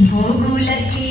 भोगुलकी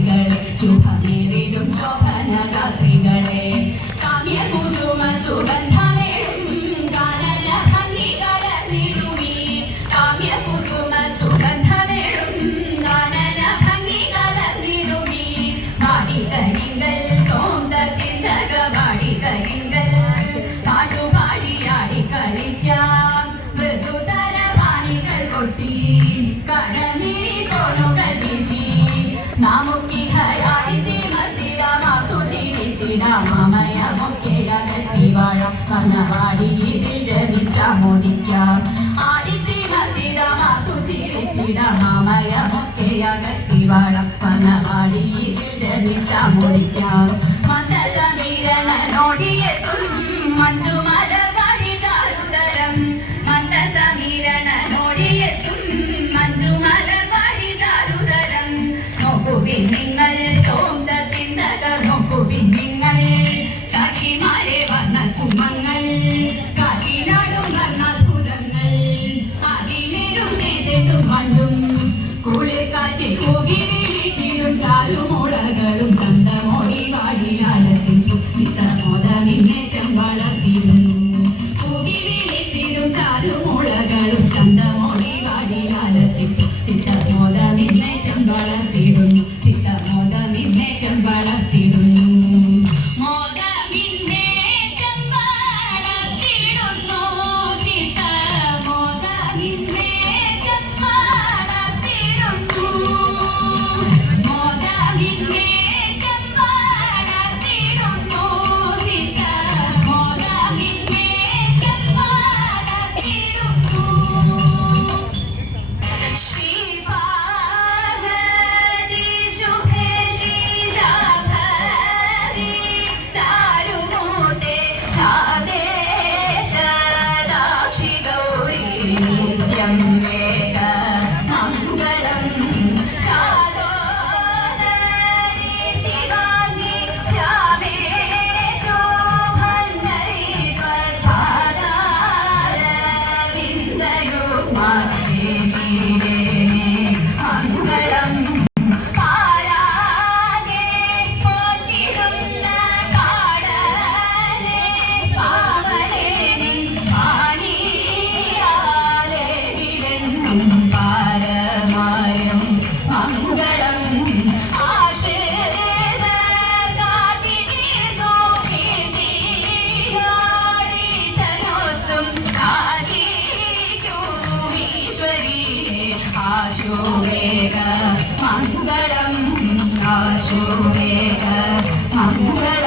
ചിടാം മമയമൊക്കെ അകറ്റി വാഴാം. പറഞ്ഞവാടിയിൽ രമിച്ചാമോദിക്കാം ആടിത്തിമത്തിടമാതു ചിരിച്ചിടാം. മമയമൊക്കെ അകറ്റി വാഴാം. പറഞ്ഞവാടിയിൽ രമിച്ചാമോദിക്കാം മതസമീരണനോടിയെത്തുന്നു Kulika, Kulika, Kulika, Kulika, Kulika, Kulika, Kulika, Kulika, ಮಾತೆ ನೀರೇ மங்களம் ஆசோவேக மங்களம்.